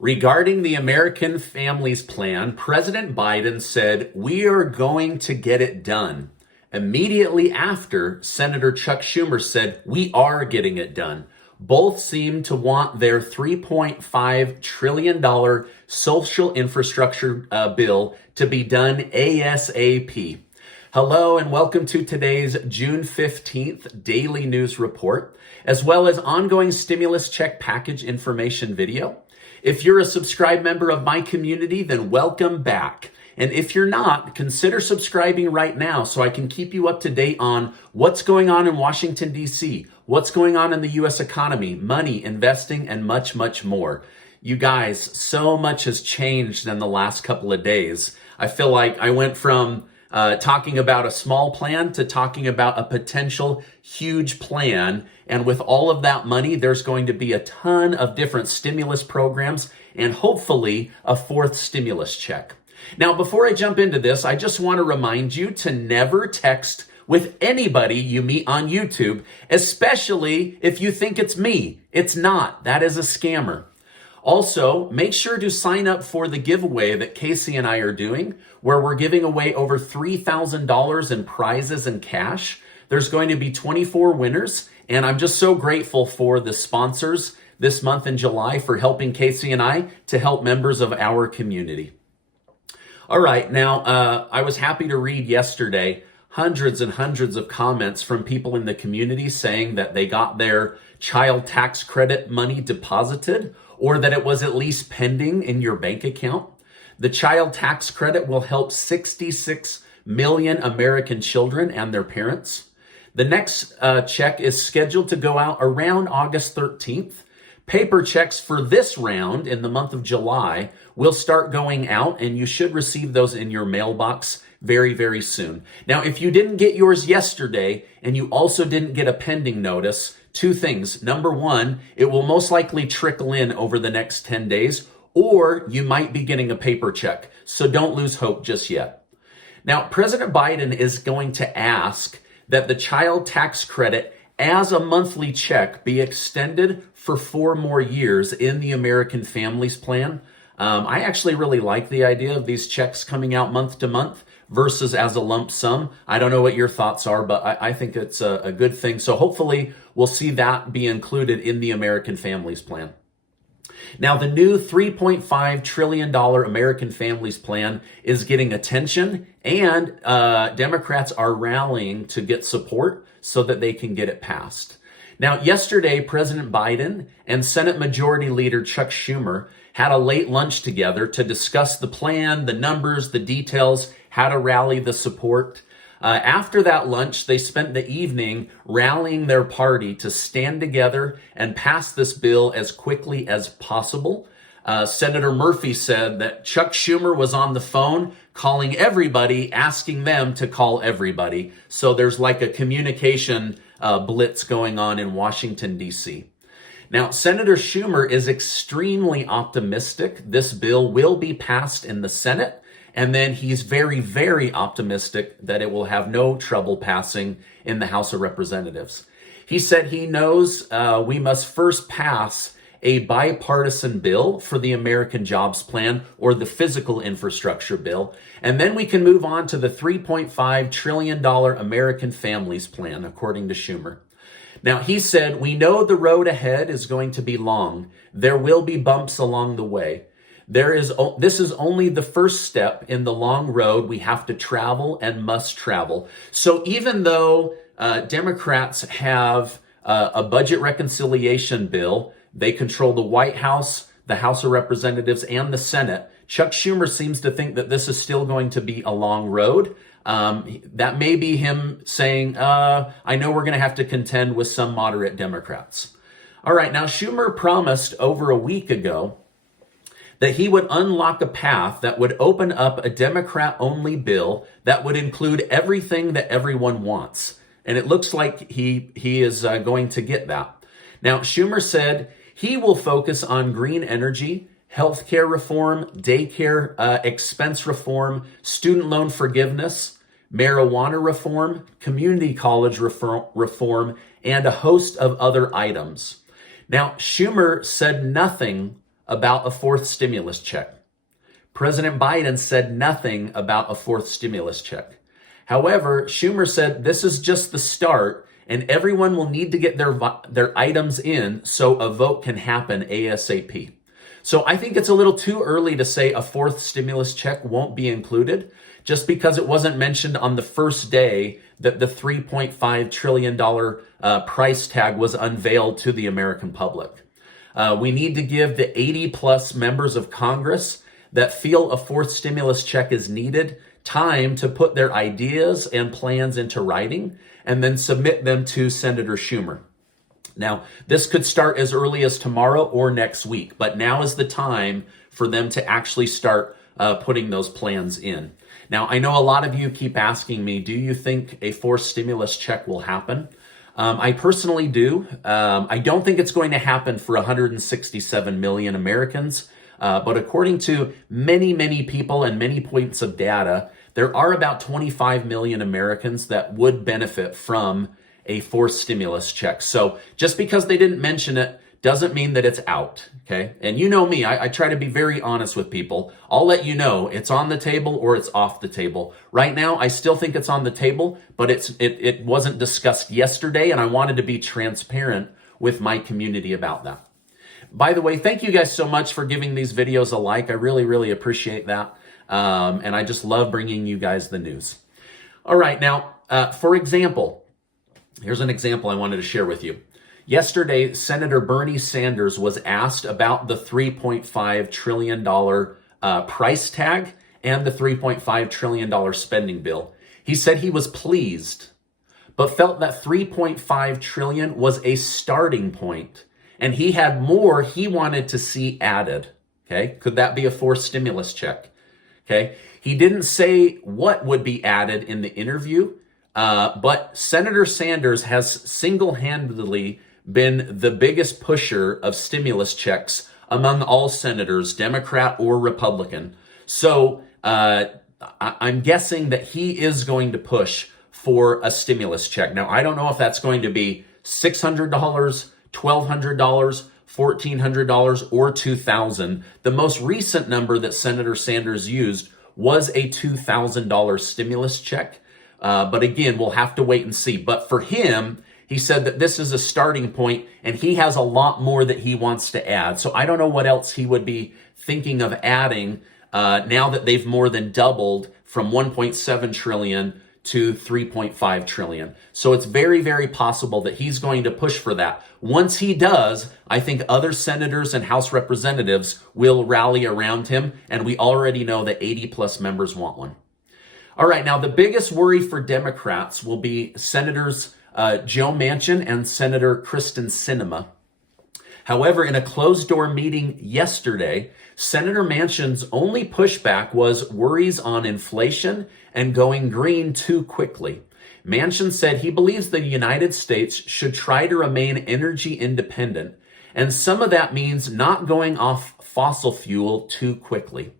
Regarding the American Families Plan, President Biden said, "We are going to get it done." Immediately after, Senator Chuck Schumer said, "We are getting it done." Both seem to want their $3.5 trillion social infrastructure bill to be done ASAP. Hello and welcome to today's June 15th Daily News Report, as well as ongoing stimulus check package information video. If you're a subscribed member of my community, then welcome back. And if you're not, consider subscribing right now so I can keep you up to date on what's going on in Washington, D.C., what's going on in the U.S. economy, money, investing, and much, much more. You guys, so much has changed in the last couple of days. I feel like I went from talking about a small plan to talking about a potential huge plan. And with all of that money, there's going to be a ton of different stimulus programs and hopefully a fourth stimulus check. Now, before I jump into this, I just want to remind you to never text with anybody you meet on YouTube, especially if you think it's me. It's not. That is a scammer. Also, make sure to sign up for the giveaway that Casey and I are doing, where we're giving away over $3,000 in prizes and cash. There's going to be 24 winners, and I'm just so grateful for the sponsors this month in July for helping Casey and I to help members of our community. All right, now, I was happy to read yesterday hundreds and hundreds of comments from people in the community saying that they got their child tax credit money deposited or that it was at least pending in your bank account. The child tax credit will help 66 million American children and their parents. The next check is scheduled to go out around August 13th. Paper checks for this round in the month of July will start going out, and you should receive those in your mailbox very, very soon. Now, if you didn't get yours yesterday and you also didn't get a pending notice, two things. Number one, it will most likely trickle in over the next 10 days, or you might be getting a paper check. So don't lose hope just yet. Now, President Biden is going to ask that the child tax credit as a monthly check be extended for 4 more years in the American Families Plan. I actually really like the idea of these checks coming out month to month versus as a lump sum. I don't know what your thoughts are, but I think it's a good thing. So hopefully we'll see that be included in the American Families Plan. Now, the new $3.5 trillion American Families Plan is getting attention, and Democrats are rallying to get support so that they can get it passed. Now, yesterday, President Biden and Senate Majority Leader Chuck Schumer had a late lunch together to discuss the plan, the numbers, the details, how to rally the support. After that lunch, they spent the evening rallying their party to stand together and pass this bill as quickly as possible. Senator Murphy said that Chuck Schumer was on the phone calling everybody, asking them to call everybody. So there's like a communication blitz going on in Washington, D.C. Now, Senator Schumer is extremely optimistic this bill will be passed in the Senate. And then he's very, very optimistic that it will have no trouble passing in the House of Representatives. He said he knows we must first pass a bipartisan bill for the American Jobs Plan, or the physical infrastructure bill, and then we can move on to the $3.5 trillion American Families Plan, according to Schumer. Now, he said, "We know the road ahead is going to be long. There will be bumps along the way. This is only the first step in the long road we have to travel and must travel." So even though Democrats have a budget reconciliation bill, they control the White House, the House of Representatives, and the Senate, Chuck Schumer seems to think that this is still going to be a long road. That may be him saying, I know we're going to have to contend with some moderate Democrats. All right, now Schumer promised over a week ago that he would unlock a path that would open up a Democrat-only bill that would include everything that everyone wants. And it looks like he is going to get that. Now, Schumer said he will focus on green energy, healthcare reform, daycare expense reform, student loan forgiveness, marijuana reform, community college reform, and a host of other items. Now, Schumer said nothing about a fourth stimulus check. President Biden said nothing about a fourth stimulus check. However, Schumer said this is just the start and everyone will need to get their items in so a vote can happen ASAP. So I think it's a little too early to say a fourth stimulus check won't be included just because it wasn't mentioned on the first day that the $3.5 trillion price tag was unveiled to the American public. We need to give the 80 plus members of Congress that feel a fourth stimulus check is needed time to put their ideas and plans into writing and then submit them to Senator Schumer. Now, this could start as early as tomorrow or next week, but now is the time for them to actually start putting those plans in. Now, I know a lot of you keep asking me, do you think a fourth stimulus check will happen? I personally do. I don't think it's going to happen for 167 million Americans. But according to many, many people and many points of data, there are about 25 million Americans that would benefit from a fourth stimulus check. So just because they didn't mention it doesn't mean that it's out, okay? And you know me, I try to be very honest with people. I'll let you know it's on the table or it's off the table. Right now, I still think it's on the table, but it wasn't discussed yesterday, and I wanted to be transparent with my community about that. By the way, thank you guys so much for giving these videos a like. I really, really appreciate that. And I just love bringing you guys the news. All right, now, for example, here's an example I wanted to share with you. Yesterday, Senator Bernie Sanders was asked about the $3.5 trillion price tag and the $3.5 trillion spending bill. He said he was pleased, but felt that $3.5 trillion was a starting point. And he had more he wanted to see added. Okay. Could that be a fourth stimulus check? Okay. He didn't say what would be added in the interview, but Senator Sanders has single-handedly been the biggest pusher of stimulus checks among all senators, Democrat or Republican. So I'm guessing that he is going to push for a stimulus check. Now, I don't know if that's going to be $600, $1,200, $1,400, or $2,000. The most recent number that Senator Sanders used was a $2,000 stimulus check. But again, we'll have to wait and see. But for him, he said that this is a starting point and he has a lot more that he wants to add. So I don't know what else he would be thinking of adding now that they've more than doubled from 1.7 trillion to 3.5 trillion. So it's very, very possible that he's going to push for that. Once he does, I think other senators and House representatives will rally around him, and we already know that 80 plus members want one. All right, now the biggest worry for Democrats will be Senators Joe Manchin and Senator Kristen Sinema. However, in a closed-door meeting yesterday, Senator Manchin's only pushback was worries on inflation and going green too quickly. Manchin said he believes the United States should try to remain energy independent, and some of that means not going off fossil fuel too quickly.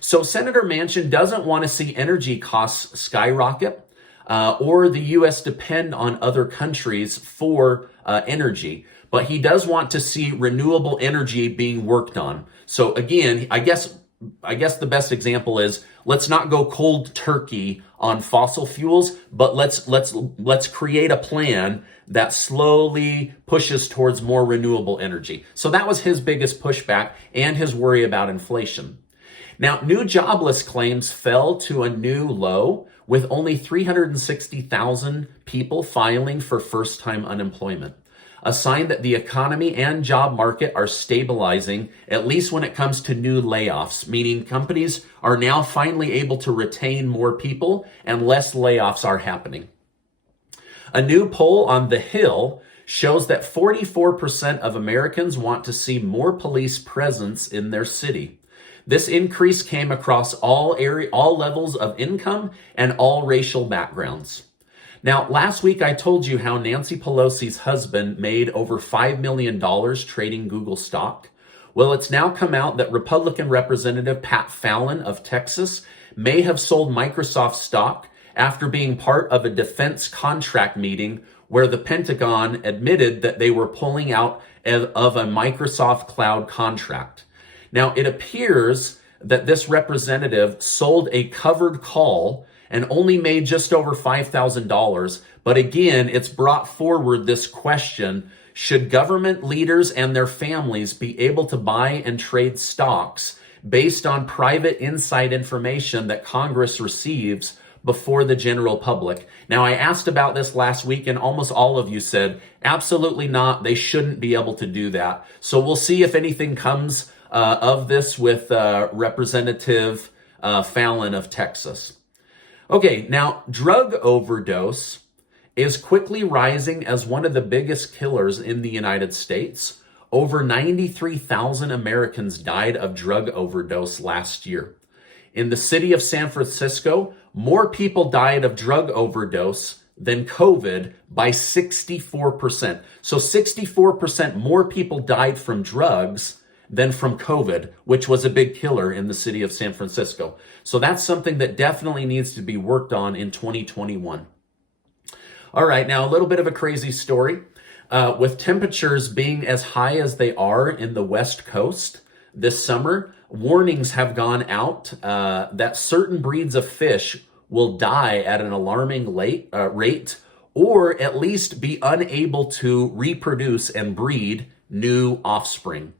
So Senator Manchin doesn't want to see energy costs skyrocket or the U.S. depend on other countries for energy. But he does want to see renewable energy being worked on. So again, I guess the best example is let's not go cold turkey on fossil fuels, but let's create a plan that slowly pushes towards more renewable energy. So that was his biggest pushback and his worry about inflation. Now, new jobless claims fell to a new low with only 360,000 people filing for first-time unemployment. A sign that the economy and job market are stabilizing, at least when it comes to new layoffs, meaning companies are now finally able to retain more people and less layoffs are happening. A new poll on The Hill shows that 44% of Americans want to see more police presence in their city. This increase came across all levels of income and all racial backgrounds. Now, last week I told you how Nancy Pelosi's husband made over $5 million trading Google stock. Well, it's now come out that Republican Representative Pat Fallon of Texas may have sold Microsoft stock after being part of a defense contract meeting where the Pentagon admitted that they were pulling out of a Microsoft cloud contract. Now, it appears that this representative sold a covered call and only made just over $5,000. But again, it's brought forward this question: should government leaders and their families be able to buy and trade stocks based on private inside information that Congress receives before the general public? Now, I asked about this last week, and almost all of you said, absolutely not. They shouldn't be able to do that. So we'll see if anything comes of this with Representative Fallon of Texas. Okay, now drug overdose is quickly rising as one of the biggest killers in the United States. Over 93,000 Americans died of drug overdose last year. In the city of San Francisco, more people died of drug overdose than COVID by 64%. So 64% more people died from drugs than from COVID, which was a big killer in the city of San Francisco. So that's something that definitely needs to be worked on in 2021. All right, now a little bit of a crazy story. With temperatures being as high as they are in the West Coast this summer, warnings have gone out that certain breeds of fish will die at an alarming rate, or at least be unable to reproduce and breed new offspring.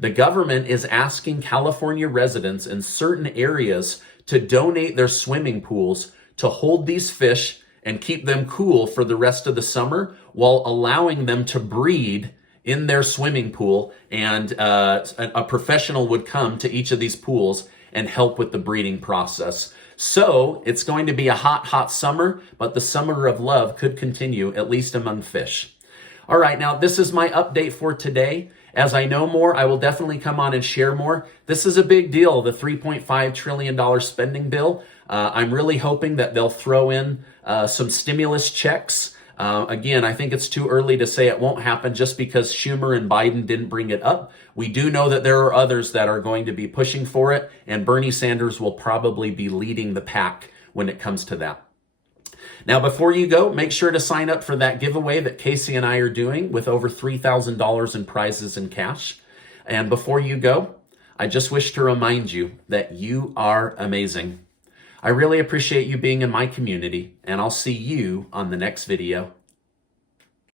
The government is asking California residents in certain areas to donate their swimming pools to hold these fish and keep them cool for the rest of the summer, while allowing them to breed in their swimming pool. And a professional would come to each of these pools and help with the breeding process. So it's going to be a hot, hot summer, but the summer of love could continue, at least among fish. All right, now this is my update for today. As I know more, I will definitely come on and share more. This is a big deal, the $3.5 trillion spending bill. I'm really hoping that they'll throw in some stimulus checks. Again, I think it's too early to say it won't happen just because Schumer and Biden didn't bring it up. We do know that there are others that are going to be pushing for it, and Bernie Sanders will probably be leading the pack when it comes to that. Now, before you go, make sure to sign up for that giveaway that Casey and I are doing with over $3,000 in prizes and cash. And before you go, I just wish to remind you that you are amazing. I really appreciate you being in my community, and I'll see you on the next video.